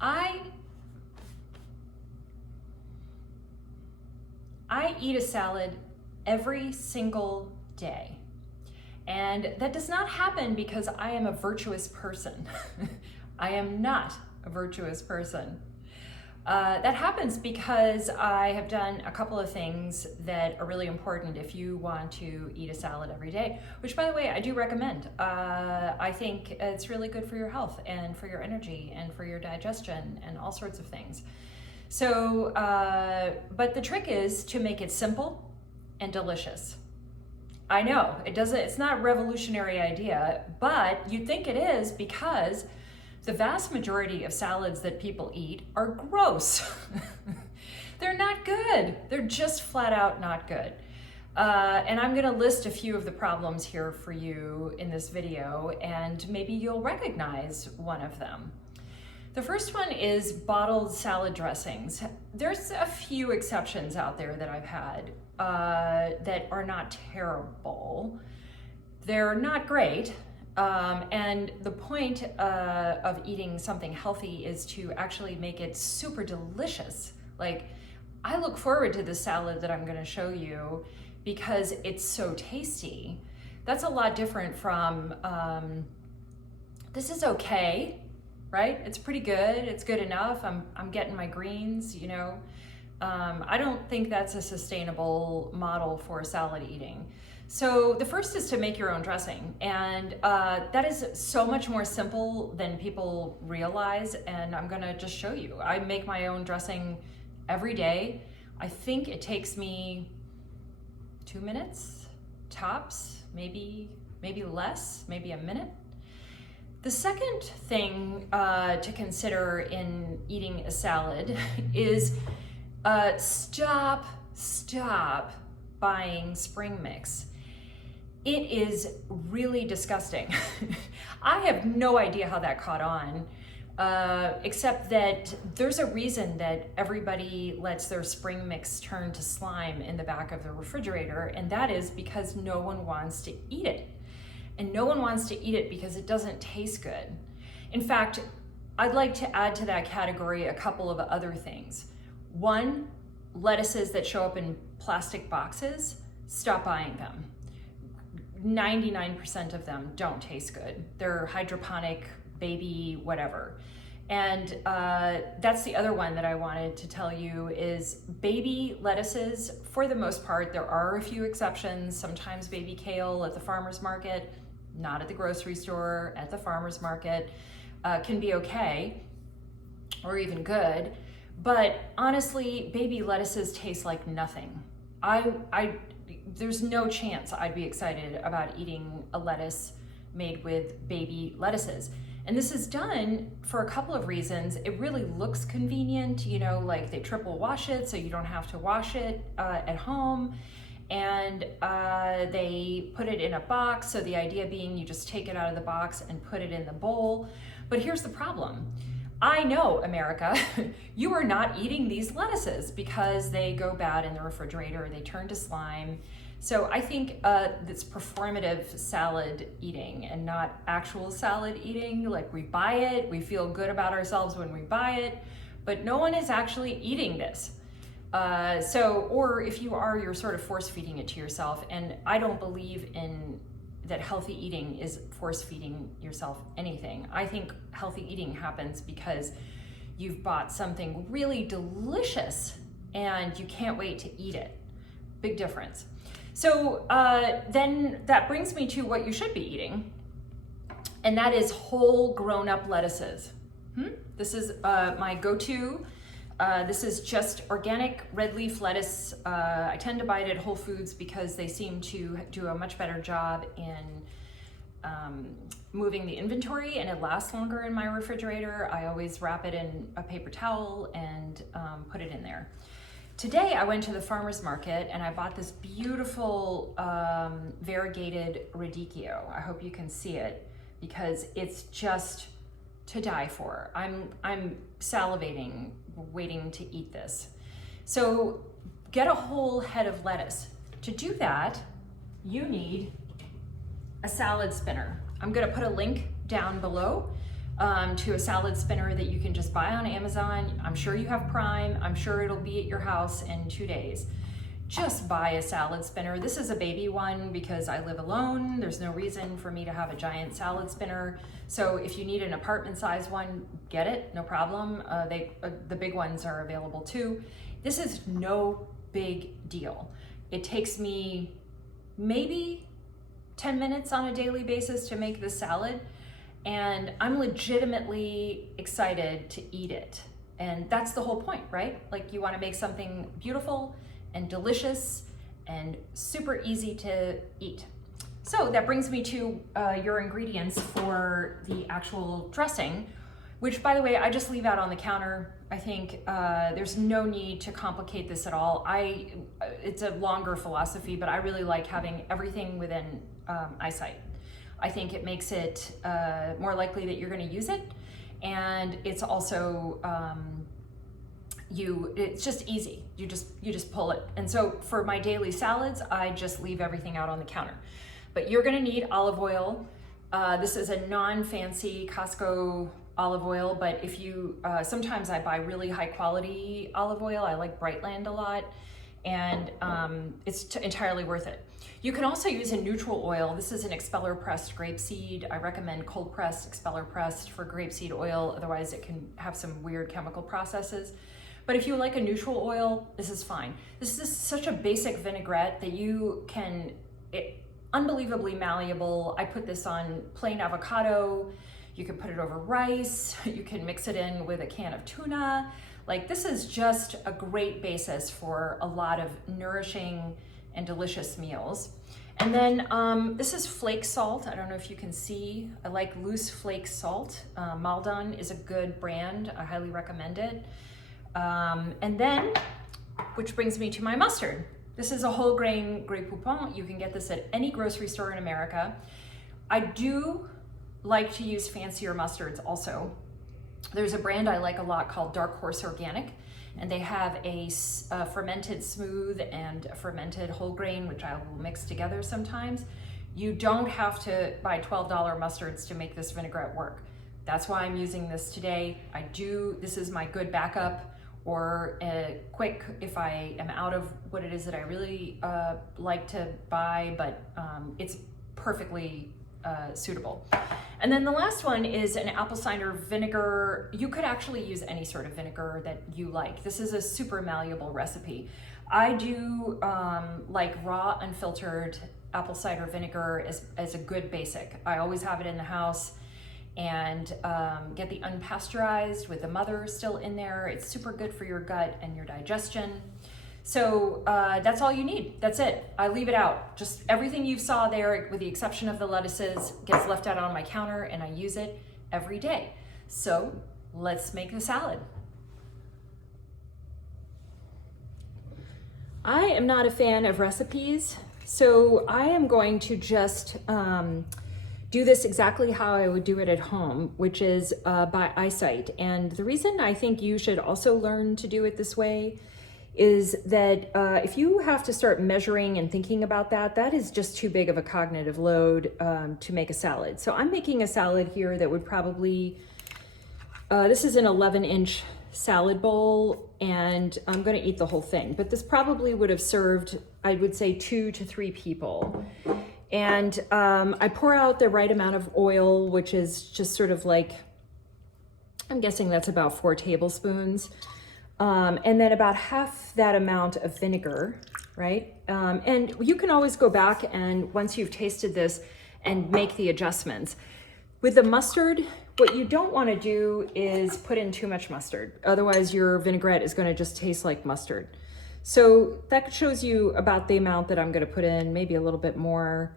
I eat a salad every single day. And that does not happen because I am a virtuous person. I am not a virtuous person. That happens because I have done a couple of things that are really important if you want to eat a salad every day, which, by the way, I do recommend. I think it's really good for your health and for your energy and for your digestion and all sorts of things. So, but the trick is to make it simple and delicious. I know, it's not a revolutionary idea, but you'd think it is because the vast majority of salads that people eat are gross. They're not good. They're just flat out not good. And I'm gonna list a few of the problems here for you in this video, and maybe you'll recognize one of them. The first one is bottled salad dressings. There's a few exceptions out there that I've had that are not terrible. They're not great. And the point of eating something healthy is to actually make it super delicious. Like, I look forward to the salad that I'm gonna show you because it's so tasty. That's a lot different from, this is okay, right? It's pretty good, it's good enough, I'm getting my greens, you know. I don't think that's a sustainable model for salad eating. So the first is to make your own dressing, and that is so much more simple than people realize, and I'm gonna just show you. I make my own dressing every day. I think it takes me 2 minutes, tops, maybe less, maybe a minute. The second thing to consider in eating a salad is stop buying spring mix. It is really disgusting. I have no idea how that caught on, except that there's a reason that everybody lets their spring mix turn to slime in the back of the refrigerator, and that is because no one wants to eat it. And no one wants to eat it because it doesn't taste good. In fact, I'd like to add to that category a couple of other things. One, lettuces that show up in plastic boxes, stop buying them. 99% of them don't taste good. They're hydroponic, baby, whatever. And that's the other one that I wanted to tell you is baby lettuces, for the most part, there are a few exceptions. Sometimes baby kale at the farmer's market, not at the grocery store, at the farmer's market, can be okay or even good. But honestly, baby lettuces taste like nothing. There's no chance I'd be excited about eating a lettuce made with baby lettuces. And this is done for a couple of reasons. It really looks convenient, you know, like they triple wash it so you don't have to wash it at home. And they put it in a box. So the idea being you just take it out of the box and put it in the bowl. But here's the problem. I know, America, you are not eating these lettuces because they go bad in the refrigerator, they turn to slime. So I think it's performative salad eating and not actual salad eating. Like, we buy it, we feel good about ourselves when we buy it, but no one is actually eating this. Or if you are, you're sort of force feeding it to yourself. And I don't believe in that healthy eating is force feeding yourself anything. I think healthy eating happens because you've bought something really delicious and you can't wait to eat it. Big difference. So then that brings me to what you should be eating, and that is whole grown-up lettuces. This is my go-to. This is just organic red leaf lettuce. I tend to buy it at Whole Foods because they seem to do a much better job in moving the inventory, and it lasts longer in my refrigerator. I always wrap it in a paper towel and put it in there. Today I went to the farmer's market and I bought this beautiful variegated radicchio. I hope you can see it because it's just to die for. I'm salivating, waiting to eat this. So get a whole head of lettuce. To do that, you need a salad spinner. I'm gonna put a link down below. to a salad spinner that you can just buy on Amazon. I'm sure you have Prime. I'm sure it'll be at your house in 2 days. Just buy a salad spinner. This is a baby one because I live alone. There's no reason for me to have a giant salad spinner. So if you need an apartment size one, get it, no problem. The big ones are available too. This is no big deal. It takes me maybe 10 minutes on a daily basis to make this salad, and I'm legitimately excited to eat it. And that's the whole point, right? Like, you want to make something beautiful and delicious and super easy to eat. So that brings me to your ingredients for the actual dressing, which, by the way, I just leave out on the counter. I think there's no need to complicate this at all. It's a longer philosophy, but I really like having everything within eyesight. I think it makes it more likely that you're going to use it, and it's also it's just easy. You just pull it. And so for my daily salads, I just leave everything out on the counter. But you're going to need olive oil. This is a non-fancy Costco olive oil, but if you sometimes I buy really high quality olive oil. I like Brightland a lot, and it's entirely worth it. You can also use a neutral oil. This is an expeller pressed grapeseed. I recommend cold pressed, expeller pressed for grapeseed oil. Otherwise it can have some weird chemical processes. But if you like a neutral oil, this is fine. This is such a basic vinaigrette that you can, unbelievably malleable. I put this on plain avocado. You can put it over rice. You can mix it in with a can of tuna. Like, this is just a great basis for a lot of nourishing and delicious meals. And then this is flake salt. I don't know if you can see. I like loose flake salt. Maldon is a good brand. I highly recommend it. And then, which brings me to my mustard. This is a whole grain Grey Poupon. You can get this at any grocery store in America. I do like to use fancier mustards also. There's a brand I like a lot called Dark Horse Organic, and they have a fermented smooth and a fermented whole grain, which I will mix together sometimes. You don't have to buy $12 mustards to make this vinaigrette work. That's why I'm using this today. This is my good backup, or quick if I am out of what it is that I really like to buy, but it's perfectly suitable. And then the last one is an apple cider vinegar. You could actually use any sort of vinegar that you like. This is a super malleable recipe. I do like raw, unfiltered apple cider vinegar as a good basic. I always have it in the house, and get the unpasteurized with the mother still in there. It's super good for your gut and your digestion. So that's all you need. That's it. I leave it out. Just everything you saw there, with the exception of the lettuces, gets left out on my counter, and I use it every day. So let's make the salad. I am not a fan of recipes, so I am going to just do this exactly how I would do it at home, which is by eyesight. And the reason I think you should also learn to do it this way is that if you have to start measuring and thinking about that, that is just too big of a cognitive load to make a salad. So I'm making a salad here that would probably, this is an 11-inch salad bowl, and I'm gonna eat the whole thing, but this probably would have served, I would say, 2 to 3 people. And I pour out the right amount of oil, which is just sort of like, I'm guessing that's about 4 tablespoons. And then about half that amount of vinegar, right? And you can always go back and, once you've tasted this, and make the adjustments. With the mustard, what you don't want to do is put in too much mustard. Otherwise, your vinaigrette is going to just taste like mustard. So that shows you about the amount that I'm going to put in, maybe a little bit more.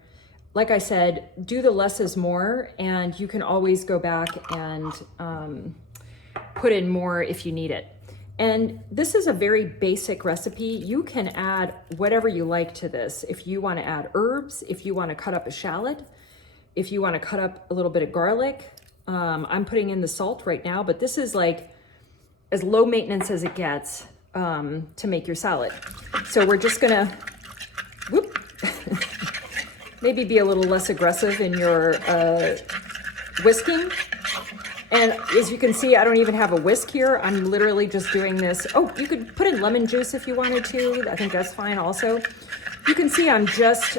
Like I said, do the less is more, and you can always go back and put in more if you need it. And this is a very basic recipe. You can add whatever you like to this. If you want to add herbs, if you want to cut up a shallot, if you want to cut up a little bit of garlic. I'm putting in the salt right now, but this is like as low maintenance as it gets to make your salad. So we're just gonna, maybe be a little less aggressive in your whisking. And as you can see, I don't even have a whisk here. I'm literally just doing this. Oh, you could put in lemon juice if you wanted to. I think that's fine also. You can see I'm just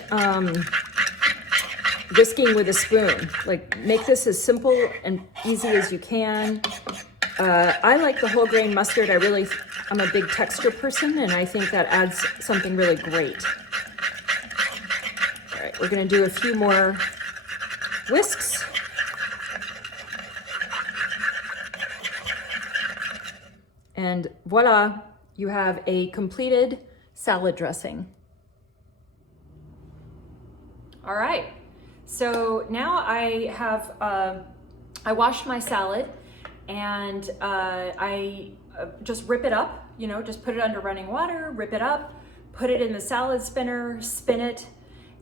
whisking with a spoon. Like, make this as simple and easy as you can. I like the whole grain mustard. I'm a big texture person, and I think that adds something really great. All right, we're gonna do a few more whisks. And voila, you have a completed salad dressing. All right, so now I have, I washed my salad, and I just rip it up, you know, just put it under running water, rip it up, put it in the salad spinner, spin it,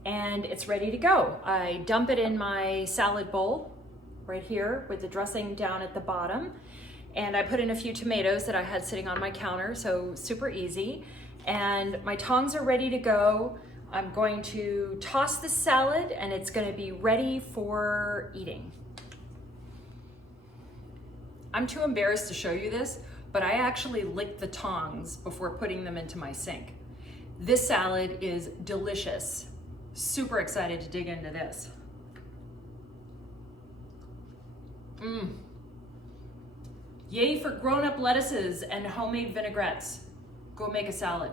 and it's ready to go. I dump it in my salad bowl right here with the dressing down at the bottom. And I put in a few tomatoes that I had sitting on my counter, so super easy. And my tongs are ready to go. I'm going to toss the salad, and it's gonna be ready for eating. I'm too embarrassed to show you this, but I actually licked the tongs before putting them into my sink. This salad is delicious. Super excited to dig into this. Yay for grown-up lettuces and homemade vinaigrettes. Go make a salad.